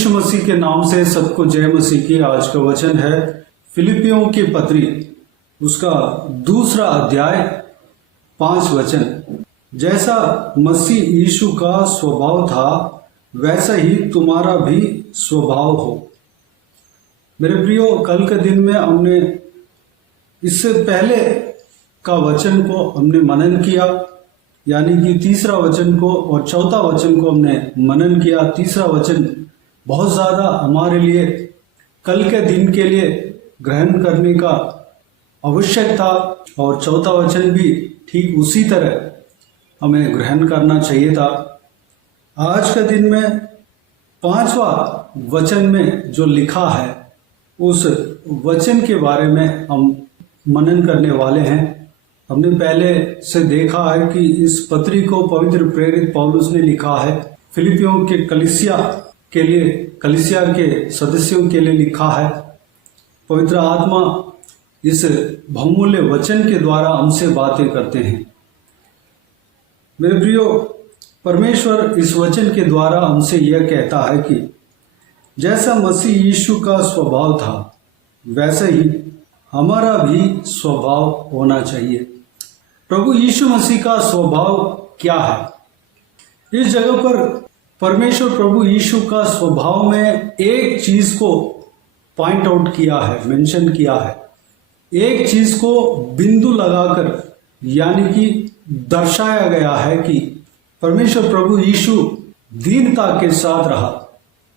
यीशु मसीह के नाम से सबको जय मसीह की। आज का वचन है फिलिपियों की पत्री, उसका 2 अध्याय 5 वचन। जैसा मसीह यीशु का स्वभाव था वैसा ही तुम्हारा भी स्वभाव हो। मेरे प्रियो, कल के दिन में हमने इससे पहले का वचन को हमने मनन किया, यानी कि 3 वचन को और 4 वचन को हमने मनन किया। 3 वचन बहुत ज़्यादा हमारे लिए कल के दिन के लिए ग्रहण करने का आवश्यक था, और 4 वचन भी ठीक उसी तरह हमें ग्रहण करना चाहिए था। आज के दिन में 5वां वचन में जो लिखा है उस वचन के बारे में हम मनन करने वाले हैं। हमने पहले से देखा है कि इस पत्री को पवित्र प्रेरित पौलुस ने लिखा है, फिलिपियों के कलीसिया के सदस्यों के लिए लिखा है। पवित्र आत्मा इस बहुमूल्य वचन के द्वारा हमसे बातें करते हैं। मेरे प्रियो, परमेश्वर इस वचन के द्वारा हमसे यह कहता है कि जैसा मसीह यीशु का स्वभाव था वैसे ही हमारा भी स्वभाव होना चाहिए। प्रभु यीशु मसीह का स्वभाव क्या है? इस जगह पर परमेश्वर प्रभु यीशु का स्वभाव में एक चीज को पॉइंट आउट किया है, मेंशन किया है। एक चीज को बिंदु लगाकर यानी कि दर्शाया गया है कि परमेश्वर प्रभु यीशु दीनता के साथ रहा।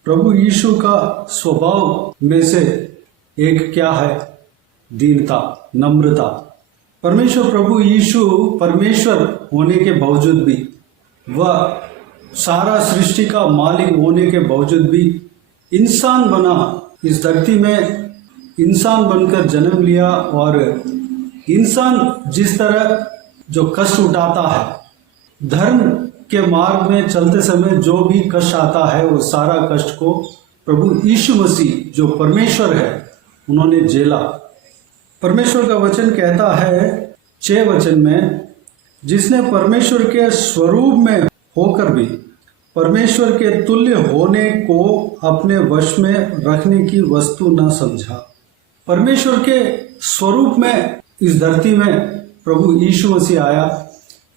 प्रभु यीशु का स्वभाव में से एक क्या है? दीनता, नम्रता। परमेश्वर प्रभु यीशु परमेश्वर होने के बावजूद भी, वह सारा सृष्टि का मालिक होने के बावजूद भी इंसान बना, इस धरती में इंसान बनकर जन्म लिया। और इंसान जिस तरह जो कष्ट उठाता है, धर्म के मार्ग में चलते समय जो भी कष्ट आता है, वो सारा कष्ट को प्रभु यीशु मसीह जो परमेश्वर है उन्होंने झेला। परमेश्वर का वचन कहता है 6 वचन में, जिसने परमेश्वर के स्वरूप में होकर भी परमेश्वर के तुल्य होने को अपने वश में रखने की वस्तु न समझा। परमेश्वर के स्वरूप में इस धरती में प्रभु यीशु मसीह आया।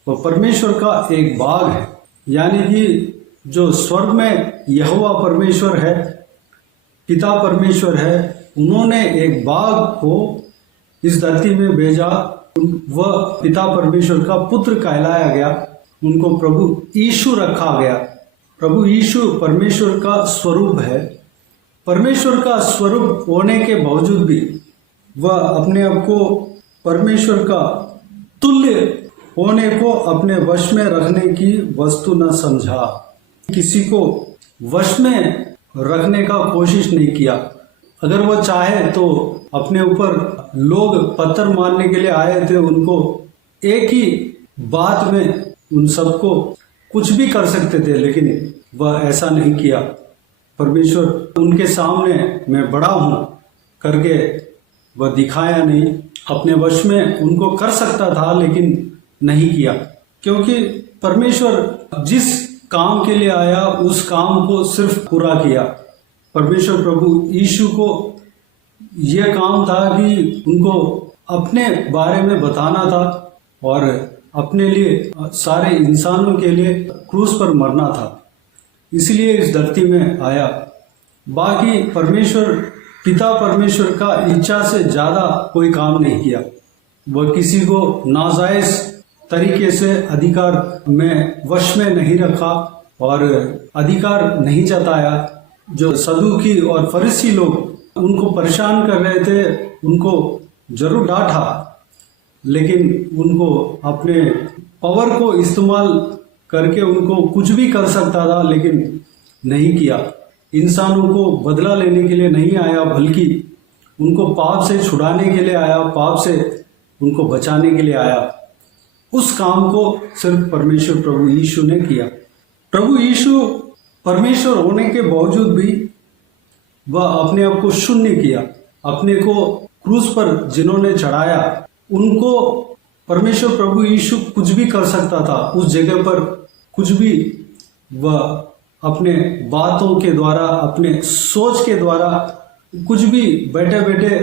वह परमेश्वर का एक भाग है, यानी कि जो स्वर्ग में यहोवा परमेश्वर है, पिता परमेश्वर है, उन्होंने एक भाग को इस धरती में भेजा। वह पिता परमेश्वर का पुत्र कहलाया गया, उनको प्रभु यीशु रखा गया। प्रभु यीशु परमेश्वर का स्वरूप है। परमेश्वर का स्वरूप होने के बावजूद भी वह अपने आप को परमेश्वर का तुल्य होने को अपने वश में रखने की वस्तु न समझा। किसी को वश में रखने का कोशिश नहीं किया। अगर वह चाहे तो अपने ऊपर लोग पत्थर मारने के लिए आए थे, उनको एक ही बात में उन सबको कुछ भी कर सकते थे, लेकिन वह ऐसा नहीं किया। परमेश्वर उनके सामने मैं बड़ा हूं करके वह दिखाया नहीं। अपने वश में उनको कर सकता था लेकिन नहीं किया, क्योंकि परमेश्वर जिस काम के लिए आया उस काम को सिर्फ पूरा किया। परमेश्वर प्रभु यीशु को यह काम था कि उनको अपने बारे में बताना था और अपने लिए, सारे इंसानों के लिए क्रूस पर मरना था, इसलिए इस धरती में आया। बाकी परमेश्वर पिता परमेश्वर का इच्छा से ज्यादा कोई काम नहीं किया। वह किसी को नाजायज तरीके से अधिकार में वश में नहीं रखा और अधिकार नहीं जताया। जो सदूकी और फरीसी लोग उनको परेशान कर रहे थे, उनको जरूर डांटा, लेकिन उनको अपने पावर को इस्तेमाल करके उनको कुछ भी कर सकता था, लेकिन नहीं किया। इंसानों को बदला लेने के लिए नहीं आया, बल्कि उनको पाप से छुड़ाने के लिए आया, पाप से उनको बचाने के लिए आया। उस काम को सिर्फ परमेश्वर प्रभु यीशु ने किया। प्रभु यीशु परमेश्वर होने के बावजूद भी वह अपने आप को शून्य किया। अपने को क्रूस पर जिन्होंने चढ़ाया उनको परमेश्वर प्रभु यीशु कुछ भी कर सकता था। उस जगह पर कुछ भी वह अपने बातों के द्वारा, अपने सोच के द्वारा कुछ भी बैठे बैठे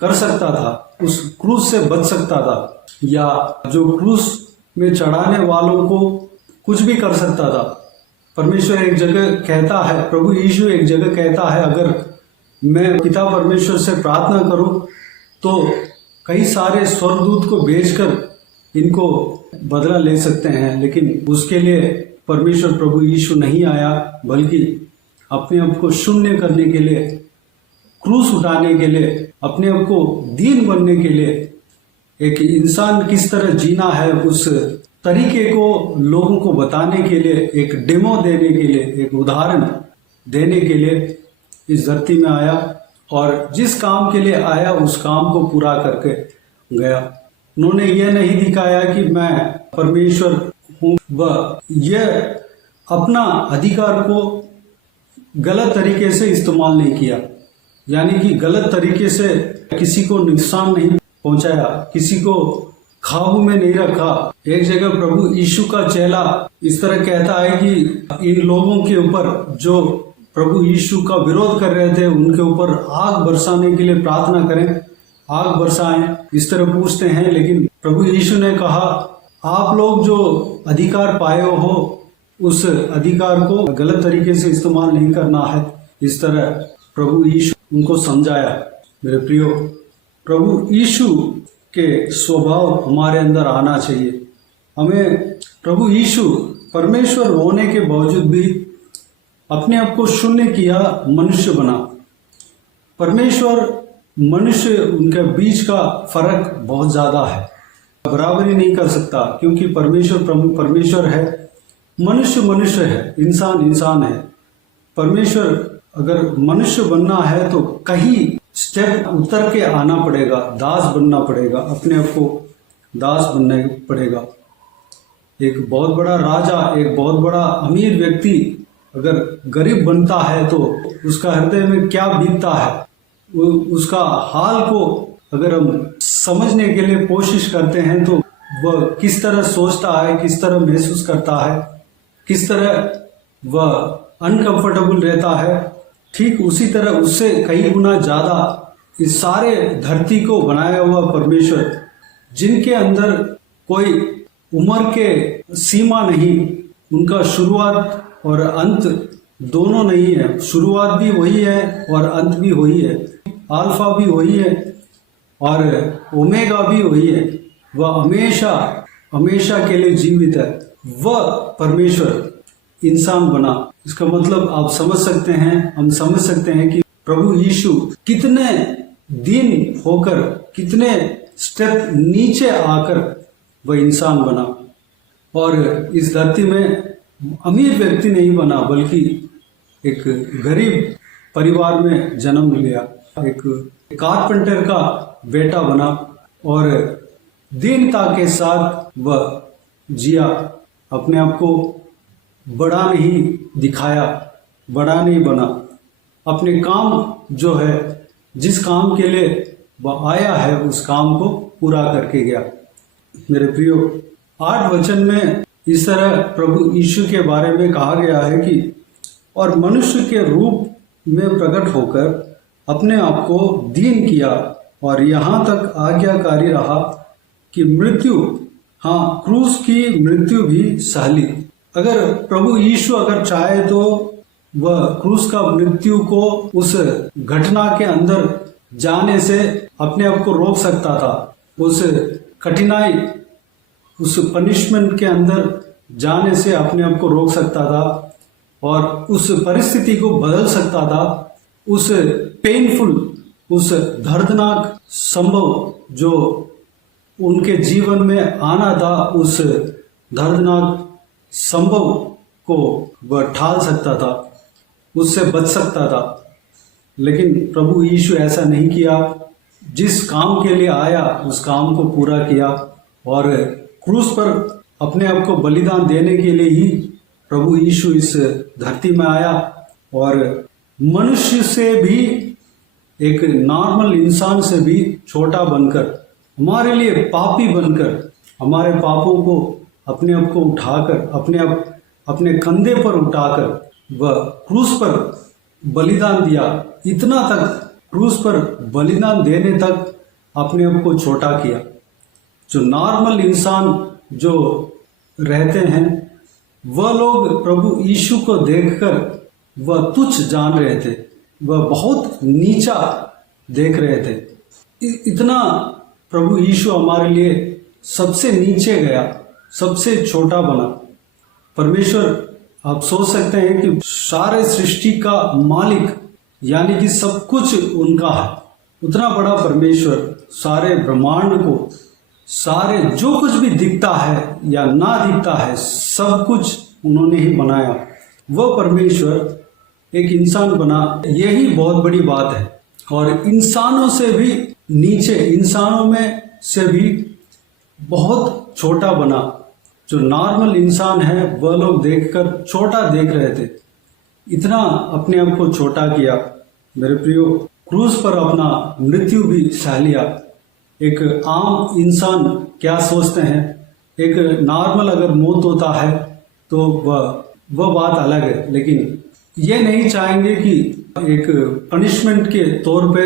कर सकता था, उस क्रूस से बच सकता था, या जो क्रूस में चढ़ाने वालों को कुछ भी कर सकता था। परमेश्वर एक जगह कहता है, प्रभु यीशु एक जगह कहता है, अगर मैं पिता परमेश्वर से प्रार्थना करूं तो कई सारे स्वर्गदूत को भेजकर इनको बदला ले सकते हैं, लेकिन उसके लिए परमेश्वर प्रभु यीशु नहीं आया, बल्कि अपने आप को शून्य करने के लिए, क्रूस उठाने के लिए, अपने आप को दीन बनने के लिए, एक इंसान किस तरह जीना है उस तरीके को लोगों को बताने के लिए, एक डेमो देने के लिए, एक उदाहरण देने के लिए इस धरती में आया, और जिस काम के लिए आया उस काम को पूरा करके गया। उन्होंने यह नहीं दिखाया कि मैं परमेश्वर हूँ, वह यह अपना अधिकार को गलत तरीके से इस्तेमाल नहीं किया, यानी कि गलत तरीके से किसी को नुकसान नहीं पहुंचाया, किसी को काबू में नहीं रखा। एक जगह प्रभु यीशु का चेला इस तरह कहता है कि इन लोगों के ऊपर जो प्रभु यीशु का विरोध कर रहे थे, उनके ऊपर आग बरसाने के लिए प्रार्थना करें, आग बरसाएं, इस तरह पूछते हैं। लेकिन प्रभु यीशु ने कहा, आप लोग जो अधिकार पाए हो उस अधिकार को गलत तरीके से इस्तेमाल नहीं करना है। इस तरह प्रभु यीशु उनको समझाया। मेरे प्रियो, प्रभु यीशु के स्वभाव हमारे अंदर आना चाहिए। हमें प्रभु यीशु परमेश्वर होने के बावजूद भी अपने आप को शून्य किया, मनुष्य बना। परमेश्वर मनुष्य, उनके बीच का फर्क बहुत ज्यादा है, बराबरी नहीं कर सकता, क्योंकि परमेश्वर परमेश्वर है, मनुष्य मनुष्य है, इंसान इंसान है। परमेश्वर अगर मनुष्य बनना है तो कहीं स्टेप उतर के आना पड़ेगा, दास बनना पड़ेगा, अपने आप को दास बनना पड़ेगा। एक बहुत बड़ा राजा, एक बहुत बड़ा अमीर व्यक्ति अगर गरीब बनता है तो उसका हृदय में क्या बीतता है, उसका हाल को अगर हम समझने के लिए कोशिश करते हैं तो वह किस तरह सोचता है, किस तरह महसूस करता है, किस तरह वह अनकंफर्टेबल रहता है। ठीक उसी तरह उससे कई गुना ज्यादा इस सारे धरती को बनाया हुआ परमेश्वर, जिनके अंदर कोई उम्र के सीमा नहीं, उनका शुरुआत और अंत दोनों नहीं है, शुरुआत भी वही है और अंत भी वही है, अल्फा भी वही है और ओमेगा भी वही है। वह हमेशा हमेशा के लिए जीवित है। वह परमेश्वर इंसान बना। इसका मतलब आप समझ सकते हैं, हम समझ सकते हैं कि प्रभु यीशु कितने दिन होकर, कितने स्टेप नीचे आकर वह इंसान बना, और इस धरती में अमीर व्यक्ति नहीं बना, बल्कि एक गरीब परिवार में जन्म लिया, एक कारपेंटर का बेटा बना और दीनता के साथ वह जिया। अपने आप को बड़ा नहीं दिखाया, बड़ा नहीं बना। अपने काम जो है, जिस काम के लिए वह आया है, उस काम को पूरा करके गया। मेरे प्रियो, 8 वचन में इस तरह प्रभु यीशु के बारे में कहा गया है कि और मनुष्य के रूप में प्रकट होकर अपने आप को दीन किया और यहाँ तक आज्ञाकारी रहा कि मृत्यु, हाँ, क्रूस की मृत्यु भी सहली। अगर प्रभु यीशु अगर चाहे तो वह क्रूस का मृत्यु को उस घटना के अंदर जाने से अपने आप को रोक सकता था, उस कठिनाई, उस पनिशमेंट के अंदर जाने से अपने आप को रोक सकता था और उस परिस्थिति को बदल सकता था। उस पेनफुल, उस दर्दनाक संभव जो उनके जीवन में आना था, उस दर्दनाक संभव को वह टाल सकता था, उससे बच सकता था। लेकिन प्रभु यीशु ऐसा नहीं किया। जिस काम के लिए आया उस काम को पूरा किया और क्रूस पर अपने आप को बलिदान देने के लिए ही प्रभु यीशु इस धरती में आया और मनुष्य से भी, एक नॉर्मल इंसान से भी छोटा बनकर, हमारे लिए पापी बनकर, हमारे पापों को अपने आप को उठाकर, अपने कंधे पर उठाकर वह क्रूस पर बलिदान दिया, इतना तक क्रूस पर बलिदान देने तक अपने आप को छोटा किया। जो नॉर्मल इंसान जो रहते हैं वह लोग प्रभु यीशु को देखकर वह तुच्छ जान रहे थे, वह बहुत नीचा देख रहे थे। इतना प्रभु यीशु हमारे लिए सबसे नीचे गया, सबसे छोटा बना। परमेश्वर, आप सोच सकते हैं कि सारे सृष्टि का मालिक यानी कि सब कुछ उनका है, उतना बड़ा परमेश्वर सारे ब्रह्मांड को, सारे जो कुछ भी दिखता है या ना दिखता है सब कुछ उन्होंने ही बनाया। वह परमेश्वर एक इंसान बना, यही बहुत बड़ी बात है। और इंसानों से भी नीचे, इंसानों में से भी बहुत छोटा बना। जो नॉर्मल इंसान है वह लोग देखकर छोटा देख रहे थे, इतना अपने आप को छोटा किया। मेरे प्रियो, क्रूस पर अपना मृत्यु भी सह लिया। एक आम इंसान क्या सोचते हैं, एक नॉर्मल अगर मौत होता है तो वह बात अलग है, लेकिन ये नहीं चाहेंगे कि एक पनिशमेंट के तौर पे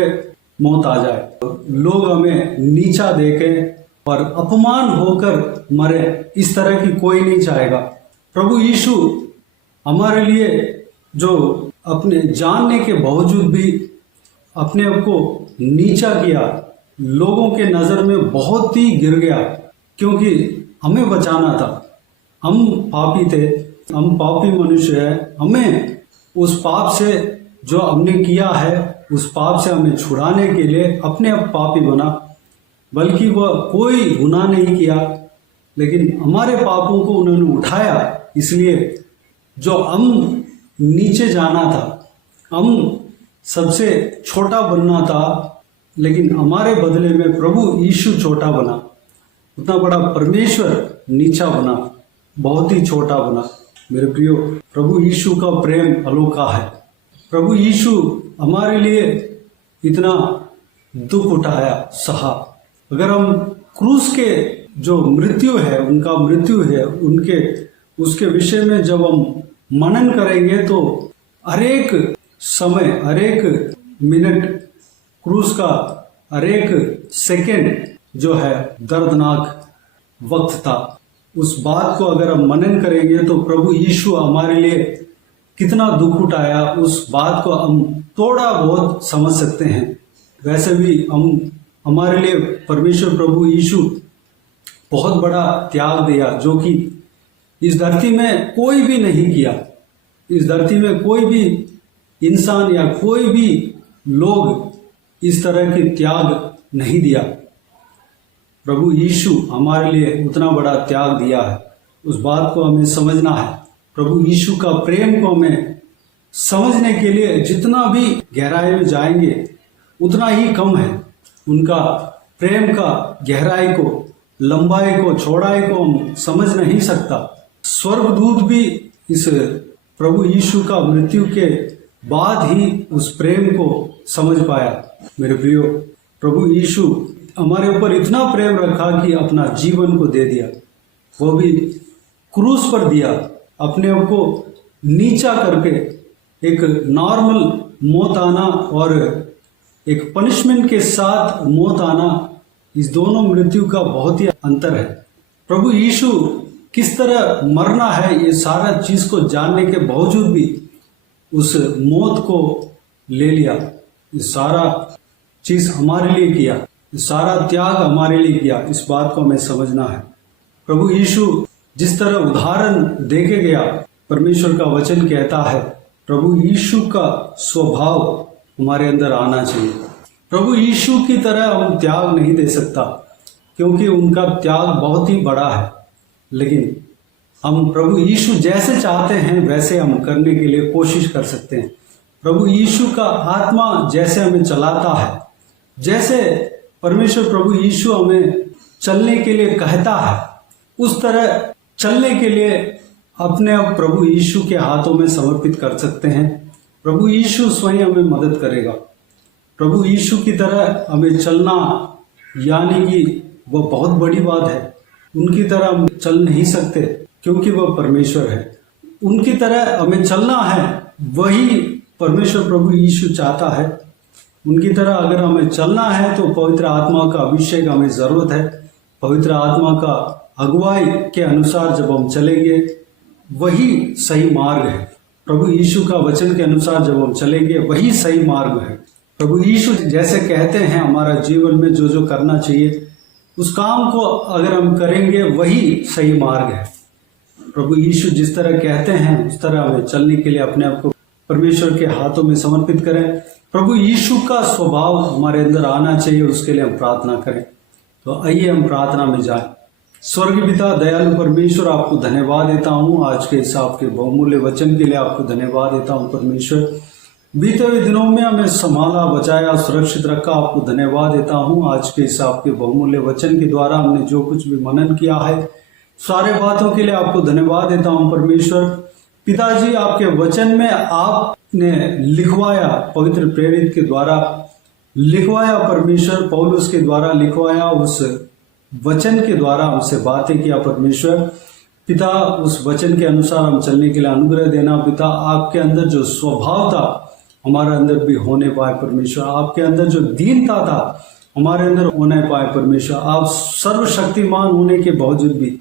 मौत आ जाए, लोग हमें नीचा देखें और अपमान होकर मरे, इस तरह की कोई नहीं चाहेगा। प्रभु यीशु हमारे लिए जो अपने जानने के बावजूद भी अपने आप को नीचा किया, लोगों के नज़र में बहुत ही गिर गया, क्योंकि हमें बचाना था। हम पापी थे, हम पापी मनुष्य हैं, हमें उस पाप से जो हमने किया है उस पाप से हमें छुड़ाने के लिए अपने आप पापी बना, बल्कि वह कोई गुनाह नहीं किया, लेकिन हमारे पापों को उन्होंने उठाया। इसलिए जो हम नीचे जाना था, हम सबसे छोटा बनना था, लेकिन हमारे बदले में प्रभु यीशु छोटा बना। उतना बड़ा परमेश्वर नीचा बना, बहुत ही छोटा बना। मेरे प्रियो, प्रभु यीशु का प्रेम अनोखा है। प्रभु यीशु हमारे लिए इतना दुख उठाया, सहा। अगर हम क्रूस के जो मृत्यु है, उनका मृत्यु है, उसके विषय में जब हम मनन करेंगे तो हरेक समय, हरेक मिनट, क्रूस का हरेक सेकंड जो है दर्दनाक वक्त था। उस बात को अगर हम मनन करेंगे तो प्रभु यीशु हमारे लिए कितना दुख उठाया, उस बात को हम थोड़ा बहुत समझ सकते हैं। वैसे भी हमारे लिए परमेश्वर प्रभु यीशु बहुत बड़ा त्याग दिया, जो कि इस धरती में कोई भी नहीं किया। इस धरती में कोई भी इंसान या कोई भी लोग इस तरह के त्याग नहीं दिया। प्रभु यीशु हमारे लिए उतना बड़ा त्याग दिया है, उस बात को हमें समझना है। प्रभु यीशु का प्रेम को हमें समझने के लिए जितना भी गहराई में जाएंगे उतना ही कम है। उनका प्रेम का गहराई को, लंबाई को, चौड़ाई को हम समझ नहीं सकता। स्वर्गदूत भी इस प्रभु यीशु का मृत्यु के बाद ही उस प्रेम को समझ पाया। मेरे प्रियो, प्रभु यीशु हमारे ऊपर इतना प्रेम रखा कि अपना जीवन को दे दिया, वो भी क्रूस पर दिया, अपने आप को नीचा करके। एक नॉर्मल मौत आना और एक पनिशमेंट के साथ मौत आना, इस दोनों मृत्यु का बहुत ही अंतर है। प्रभु यीशु किस तरह मरना है ये सारा चीज को जानने के बावजूद भी उस मौत को ले लिया। ये सारा चीज हमारे लिए किया, ये सारा त्याग हमारे लिए किया, इस बात को हमें समझना है। प्रभु यीशु जिस तरह उदाहरण देके गया, परमेश्वर का वचन कहता है प्रभु यीशु का स्वभाव हमारे अंदर आना चाहिए। प्रभु यीशु की तरह हम त्याग नहीं दे सकता, क्योंकि उनका त्याग बहुत ही बड़ा है। लेकिन हम प्रभु यीशु जैसे चाहते हैं वैसे हम करने के लिए कोशिश कर सकते हैं। प्रभु यीशु का आत्मा जैसे हमें चलाता है, जैसे परमेश्वर प्रभु यीशु हमें चलने के लिए कहता है, उस तरह चलने के लिए अपने आप प्रभु यीशु के हाथों में समर्पित कर सकते हैं। प्रभु यीशु स्वयं हमें मदद करेगा। प्रभु यीशु की तरह हमें चलना यानी कि वह बहुत बड़ी बात है। उनकी तरह हम चल नहीं सकते, क्योंकि वह परमेश्वर है। उनकी तरह हमें चलना है, वही परमेश्वर प्रभु यीशु चाहता है। उनकी तरह अगर हमें चलना है तो पवित्र आत्मा का अभिषेक हमें ज़रूरत है। पवित्र आत्मा का अगुवाई के अनुसार जब हम चलेंगे वही सही मार्ग है। प्रभु यीशु का वचन के अनुसार जब हम चलेंगे वही सही मार्ग है। प्रभु यीशु जैसे कहते हैं हमारा जीवन में जो जो करना चाहिए उस काम को अगर हम करेंगे वही सही मार्ग है। प्रभु यीशु जिस तरह कहते हैं उस तरह हमें चलने के लिए अपने आप को परमेश्वर के हाथों में समर्पित करें। प्रभु यीशु का स्वभाव हमारे अंदर आना चाहिए, उसके लिए हम प्रार्थना करें। तो आइए हम प्रार्थना में जाएं। स्वर्गीय पिता दयालु परमेश्वर, आपको धन्यवाद देता हूँ आज के इस आपके बहुमूल्य वचन के लिए। आपको धन्यवाद देता हूँ परमेश्वर, बीते हुए दिनों में हमें संभाला, बचाया, सुरक्षित रखा। आपको धन्यवाद देता हूँ आज के इस आपके बहुमूल्य वचन के द्वारा हमने जो कुछ भी मनन किया है सारे बातों के लिए आपको धन्यवाद देता हूँ परमेश्वर। पिताजी, आपके वचन में आपने लिखवाया, पवित्र प्रेरित के द्वारा लिखवाया परमेश्वर, पौलुस के द्वारा लिखवाया, उस वचन के द्वारा हमसे बातें किया परमेश्वर। पिता, उस वचन के अनुसार हम चलने के लिए अनुग्रह देना। पिता, आपके अंदर जो स्वभाव था हमारे अंदर भी होने पाए परमेश्वर। आपके अंदर जो दीनता था हमारे अंदर होने पाए परमेश्वर। आप सर्वशक्तिमान होने के बावजूद भी,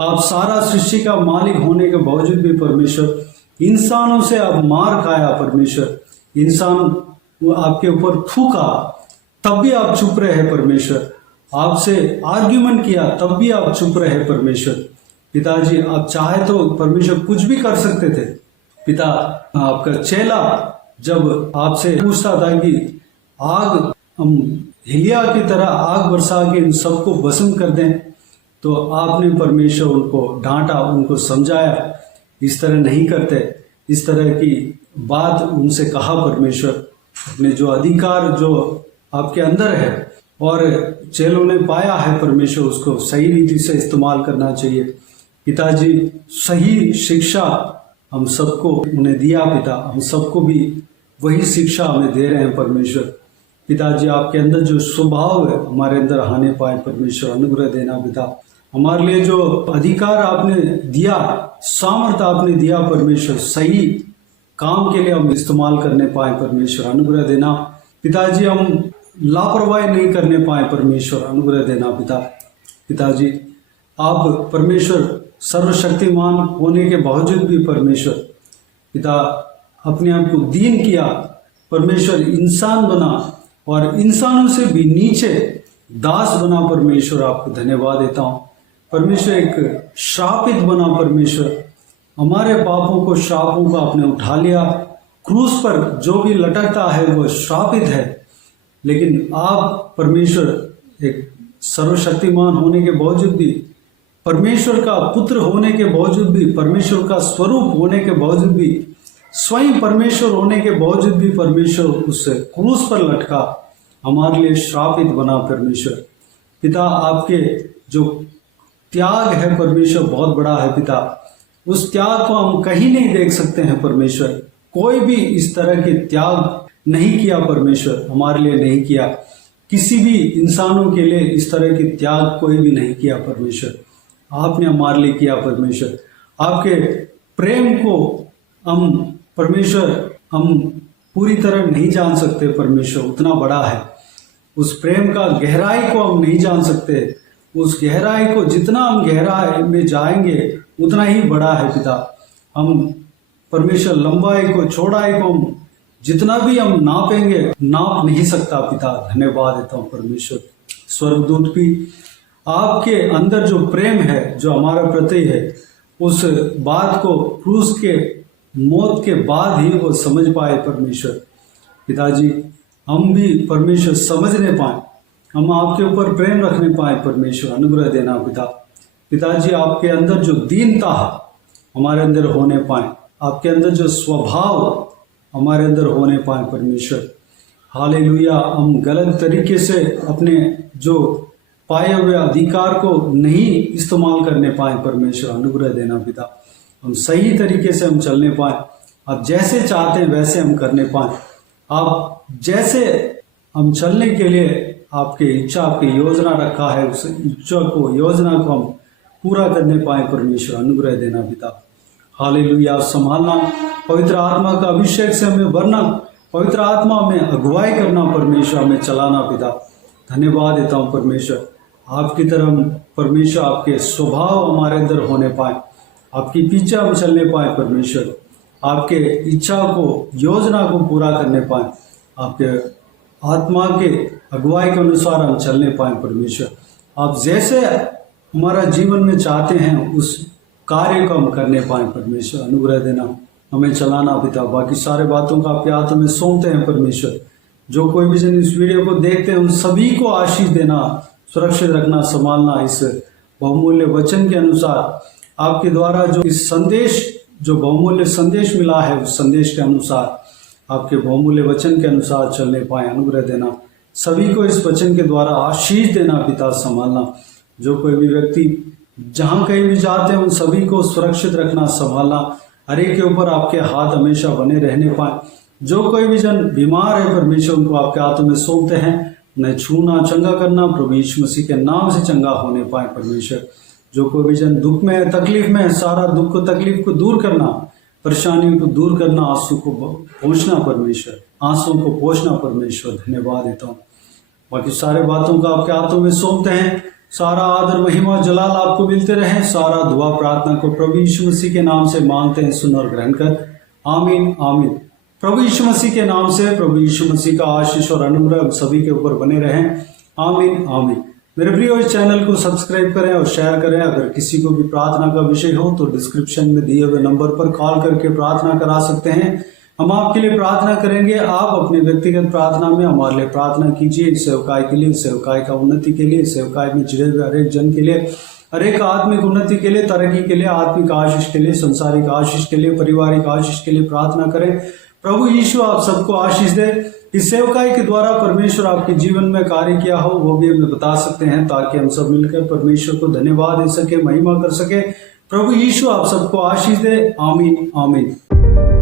आप सारा सृष्टि का मालिक होने के बावजूद भी परमेश्वर इंसानों से आप मार खाया परमेश्वर। इंसान आपके ऊपर थूका तब भी आप चुप रहे परमेश्वर। आपसे आर्ग्यूमेंट किया तब भी आप चुप रहे परमेश्वर। पिताजी, आप चाहे तो परमेश्वर कुछ भी कर सकते थे। पिता, आपका चेला जब आपसे पूछता था कि आग, हम हिलिया की तरह आग बरसा के इन सबको भस्म कर दें, तो आपने परमेश्वर उनको डांटा, उनको समझाया, इस तरह नहीं करते, इस तरह की बात उनसे कहा परमेश्वर। अपने जो अधिकार जो आपके अंदर है और चेलों ने पाया है परमेश्वर, उसको सही रीति से इस्तेमाल करना चाहिए। पिताजी, सही शिक्षा हम सबको उन्हें दिया पिता, हम सबको भी वही शिक्षा हमें दे रहे हैं परमेश्वर। पिताजी, आपके अंदर जो स्वभाव है हमारे अंदर आने पाए परमेश्वर, अनुग्रह देना पिता। हमारे लिए जो अधिकार आपने दिया, सामर्थ्य आपने दिया परमेश्वर, सही काम के लिए हम इस्तेमाल करने पाए परमेश्वर, अनुग्रह देना। पिताजी, हम लापरवाही नहीं करने पाए परमेश्वर, अनुग्रह देना पिता। पिताजी, आप परमेश्वर सर्वशक्तिमान होने के बावजूद भी परमेश्वर पिता अपने आप को दीन किया परमेश्वर, इंसान बना और इंसानों से भी नीचे दास बना परमेश्वर। आपको धन्यवाद देता हूँ परमेश्वर। एक श्रापित बना परमेश्वर, हमारे पापों को, श्रापों को आपने उठा लिया। क्रूस पर जो भी लटकता है वो श्रापित है, लेकिन आप परमेश्वर एक सर्वशक्तिमान होने के बावजूद भी, परमेश्वर का पुत्र होने के बावजूद भी, परमेश्वर का स्वरूप होने के बावजूद भी, स्वयं परमेश्वर होने के बावजूद भी परमेश्वर उस क्रूस पर लटका, हमारे लिए श्रापित बना परमेश्वर। पिता, आपके जो त्याग है परमेश्वर बहुत बड़ा है पिता। उस त्याग को हम कहीं नहीं देख सकते हैं परमेश्वर। कोई भी इस तरह के त्याग नहीं किया परमेश्वर, हमारे लिए नहीं किया। किसी भी इंसानों के लिए इस तरह के त्याग कोई भी नहीं किया परमेश्वर, आपने हमारे लिए किया परमेश्वर। आपके प्रेम को हम परमेश्वर हम पूरी तरह नहीं जान सकते परमेश्वर, उतना बड़ा है। उस प्रेम का गहराई को हम नहीं जान सकते। उस गहराई को जितना हम गहराई में जाएंगे उतना ही बड़ा है पिता। हम परमेश्वर लंबाई को, चौड़ाई को हम जितना भी हम नापेंगे नाप नहीं सकता पिता। धन्यवाद देता हूँ परमेश्वर। स्वर्गदूत भी आपके अंदर जो प्रेम है, जो हमारा प्रति है, उस बात को क्रूस के मौत के बाद ही वो समझ पाए परमेश्वर। पिताजी, हम भी परमेश्वर समझने पाए, हम आपके ऊपर प्रेम रखने पाए परमेश्वर, अनुग्रह देना पिता। पिताजी, आपके अंदर जो दीनता हमारे अंदर होने पाए, आपके अंदर जो स्वभाव हमारे अंदर होने पाए परमेश्वर। हालेलुया। हम गलत तरीके से अपने जो पाए हुए अधिकार को नहीं इस्तेमाल करने पाए परमेश्वर, अनुग्रह देना पिता। हम सही तरीके से हम चलने पाए, आप जैसे चाहते हैं वैसे हम करने पाए। आप जैसे हम चलने के लिए आपके इच्छा, आपकी योजना रखा है, उस इच्छा को, योजना को हम पूरा करने पाए परमेश्वर, अनुग्रह देना पिता। हालेलुया। संभालना, पवित्र आत्मा का अभिषेक से हमें भरना, पवित्र आत्मा में अगुवाई करना, परमेश्वर में चलाना। पिता धन्यवाद देता हूँ परमेश्वर, आपकी तरफ परमेश्वर आपके स्वभाव हमारे अंदर होने पाए, आपकी पीछे हम चलने पाए परमेश्वर, आपके इच्छा को योजना को पूरा करने पाए, आपके आत्मा के अगुवाई के अनुसार हम चलने पाए परमेश्वर। आप जैसे हमारा जीवन में चाहते हैं उस कार्य को हम करने पाए परमेश्वर। अनुग्रह देना, हमें चलाना पिता। बाकी सारे बातों का आपके हाथों में सौंपते हैं परमेश्वर। जो कोई भी जन इस वीडियो को देखते हैं उन सभी को आशीष देना, सुरक्षित रखना, संभालना। इस बहुमूल्य वचन के अनुसार आपके द्वारा जो इस संदेश, जो बहुमूल्य संदेश मिला है, उस संदेश के अनुसार, आपके बहुमूल्य वचन के अनुसार चलने पाए। अनुग्रह देना, सभी को इस वचन के द्वारा आशीष देना पिता। संभालना, जो कोई भी व्यक्ति जहां कहीं भी जाते हैं उन सभी को सुरक्षित रखना, संभालना। हर एक के ऊपर आपके हाथ हमेशा बने रहने पाए। जो कोई भी जन बीमार है परमेश्वर, उनको आपके हाथों में सौंपते हैं, उन्हें छूना, चंगा करना, प्रभु यीशु मसीह के नाम से चंगा होने पाए परमेश्वर। जो कोई भी जन दुख में है, तकलीफ में है, सारा दुख को, तकलीफ को दूर करना, परेशानियों को दूर करना, आंसू को पोंछना परमेश्वर, आंसुओं को पोंछना परमेश्वर। धन्यवाद देता हूँ। बाकी सारे बातों का आपके हाथों में सौंपते हैं। सारा आदर, महिमा, जलाल आपको मिलते रहे। सारा दुआ प्रार्थना को प्रभु यीशु मसीह के नाम से मांगते हैं, सुन और ग्रहण कर। आमीन आमीन। प्रभु यीशु मसीह के नाम से प्रभु यीशु मसीह का आशीष और अनुग्रह सभी के ऊपर बने रहें। आमीन आमीन। मेरे प्रियो, इस चैनल को सब्सक्राइब करें और शेयर करें। अगर किसी को भी प्रार्थना का विषय हो तो डिस्क्रिप्शन में दिए हुए नंबर पर कॉल करके प्रार्थना करा सकते हैं। हम आपके लिए प्रार्थना करेंगे। आप अपने व्यक्तिगत प्रार्थना में हमारे लिए प्रार्थना कीजिए, सेवकाई के लिए, सेवकाई का उन्नति के लिए, सेवकाई में जुड़े हुए हरेक जन के लिए, हरेक आत्मिक उन्नति के लिए, तरक्की के लिए, आत्मिक आशीष के लिए, संसारिक आशीष के लिए, पारिवारिक आशीष के लिए प्रार्थना करें। प्रभु यीशु आप सबको आशीष दे। इस सेवकाई के द्वारा परमेश्वर आपके जीवन में कार्य किया हो वो भी हमें बता सकते हैं, ताकि हम सब मिलकर परमेश्वर को धन्यवाद दे सके, महिमा कर सके। प्रभु यीशु आप सबको आशीष दे। आमीन आमीन।